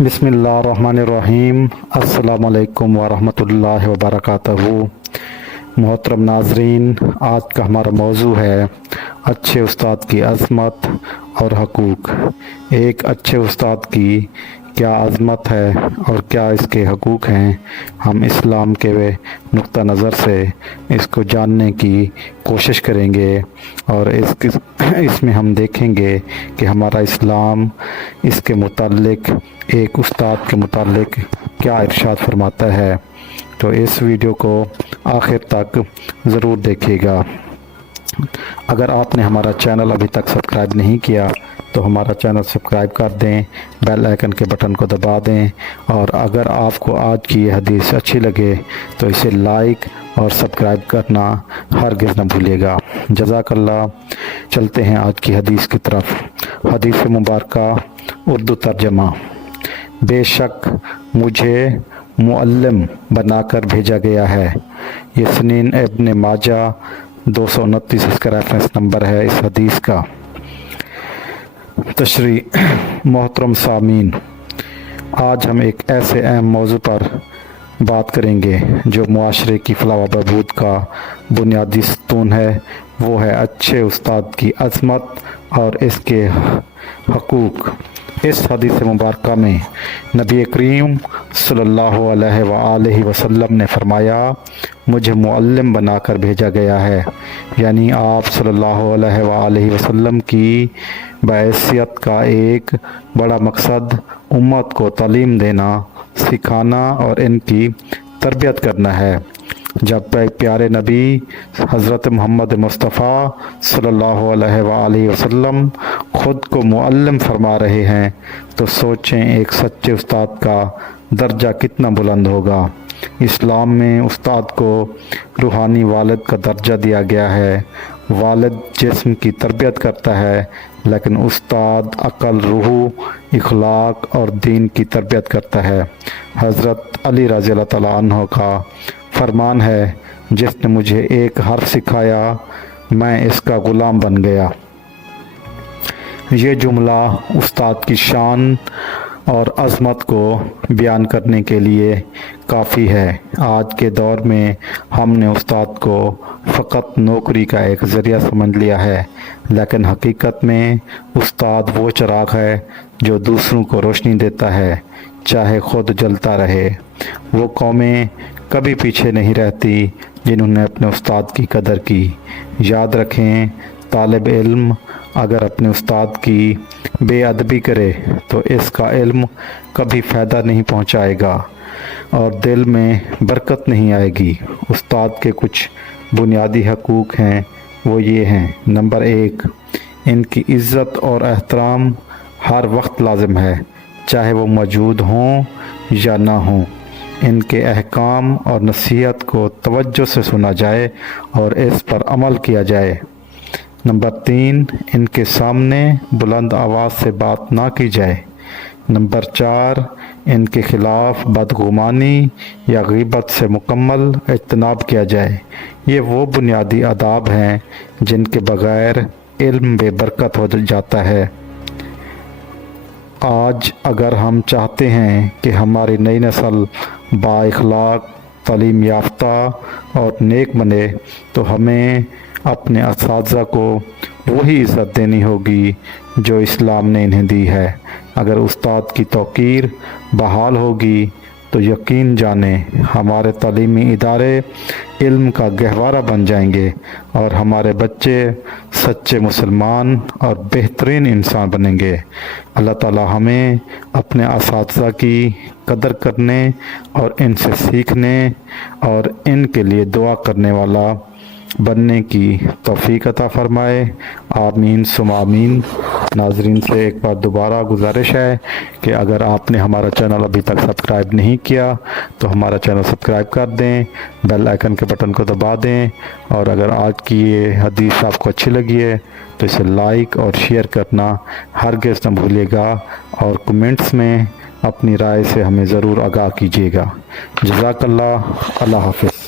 बिस्मिल्लाहिर्रहमानिर्रहीम। अस्सलामु अलैकुम वरहमतुल्लाहि वबरकातुहू। मोहतरम नाज़रीन, आज का हमारा मौजू है अच्छे उस्ताद की अज़मत और हकूक़। एक अच्छे उस्ताद की क्या अज़मत है और क्या इसके हकूक़ हैं, हम इस्लाम के नुक्ता नज़र से इसको जानने की कोशिश करेंगे और इसमें हम देखेंगे कि हमारा इस्लाम इसके मुताल्लिक़ एक उस्ताद के मुताल्लिक़ क्या इरशाद फरमाता है। तो इस वीडियो को आखिर तक ज़रूर देखिएगा। अगर आपने हमारा चैनल अभी तक सब्सक्राइब नहीं किया तो हमारा चैनल सब्सक्राइब कर दें, बेल आइकन के बटन को दबा दें, और अगर आपको आज की ये हदीस अच्छी लगे तो इसे लाइक और सब्सक्राइब करना हरगिज़ न भूलिएगा। जज़ाकल्लाह। चलते हैं आज की हदीस की तरफ। हदीस मुबारका उर्दू तर्जमा। बेशक मुझे मुअल्लिम बनाकर भेजा गया है। ये सुनीन इब्न माजा 229 इसका रेफरेंस नंबर है इस हदीस का। तशरी मोहतरम सामीन, आज हम एक ऐसे अहम मौजू पर बात करेंगे जो मुआशरे की फलाह व बहबूद का बुनियादी सतून है। वो है अच्छे उस्ताद की अज़मत और इसके हकूक़। इस हदीस मुबारका में नबी करीम सल्लल्लाहु अलैहि वसल्लम ने फरमाया, मुझे मुअल्लिम बनाकर भेजा गया है। यानी आप सल्लल्लाहु अलैहि वसल्लम की बैसियत का एक बड़ा मकसद उम्मत को तालीम देना, सिखाना और इनकी तरबियत करना है। जब प्यारे नबी हज़रत मोहम्मद मुस्तफ़ा सल्लल्लाहु अलैहि वसल्लम ख़ुद को मुअल्लिम फरमा रहे हैं तो सोचें एक सच्चे उस्ताद का दर्जा कितना बुलंद होगा। इस्लाम में उस्ताद को रूहानी वालिद का दर्जा दिया गया है। वालिद जिस्म की तरबियत करता है, लेकिन उस्ताद अक़ल, रूह, इखलाक और दीन की तरबियत करता है। हज़रत अली रज़ी अल्लाह तआला अन्हु का फरमान है, जिसने मुझे एक हर्फ सिखाया मैं इसका ग़ुलाम बन गया। ये जुमला उस्ताद की शान और अज़मत को बयान करने के लिए काफ़ी है। आज के दौर में हमने उस्ताद को फ़कत नौकरी का एक ज़रिया समझ लिया है, लेकिन हकीकत में उस्ताद वो चिराग है जो दूसरों को रोशनी देता है, चाहे ख़ुद जलता रहे। वो कौमें कभी पीछे नहीं रहती जिन्होंने अपने उस्ताद की कदर की। याद रखें, तालिब इल्म अगर अपने उस्ताद की बेअदबी करे तो इसका इल्म कभी फ़ायदा नहीं पहुंचाएगा और दिल में बरकत नहीं आएगी। उस्ताद के कुछ बुनियादी हकूक़ हैं, वो ये हैं। नंबर 1, इनकी इज़्ज़त और एहतराम हर वक्त लाजिम है, चाहे वो मौजूद हों या ना हों। इनके अहकाम और नसीहत को तवज्जो से सुना जाए और इस पर अमल किया जाए। नंबर 3, इनके सामने बुलंद आवाज़ से बात ना की जाए। नंबर 4, इनके ख़िलाफ़ बदगुमानी या ग़ीबत से मुकम्मल इज्तनाब किया जाए। ये वो बुनियादी आदाब हैं जिनके बग़ैर इल्म बेबरकत हो जाता है। आज अगर हम चाहते हैं कि हमारी नई नस्ल बाइखलाक, तालीम याफ्ता और नेक बने तो हमें अपने असातिज़ा को वही इज़्ज़त देनी होगी जो इस्लाम ने इन्हें दी है। अगर उस्ताद की तौक़ीर बहाल होगी तो यकीन जाने हमारे तालीमी इदारे इल्म का गहवारा बन जाएंगे और हमारे बच्चे सच्चे मुसलमान और बेहतरीन इंसान बनेंगे। अल्लाह ताला हमें अपने असातिज़ा की कदर करने और इनसे सीखने और इनके लिए दुआ करने वाला बनने की तौफ़ीक़ अता फ़रमाए। आमीन सुम आमीन। नाज़रीन से एक बार दोबारा गुजारिश है कि अगर आपने हमारा चैनल अभी तक सब्सक्राइब नहीं किया तो हमारा चैनल सब्सक्राइब कर दें, बेल आइकन के बटन को दबा दें, और अगर आज की ये हदीस आपको अच्छी लगी है तो इसे लाइक और शेयर करना हरगिज़ न भूलिएगा, और कमेंट्स में अपनी राय से हमें ज़रूर आगाह कीजिएगा। जज़ाकल्लाह। अल्लाह हाफ़िज़।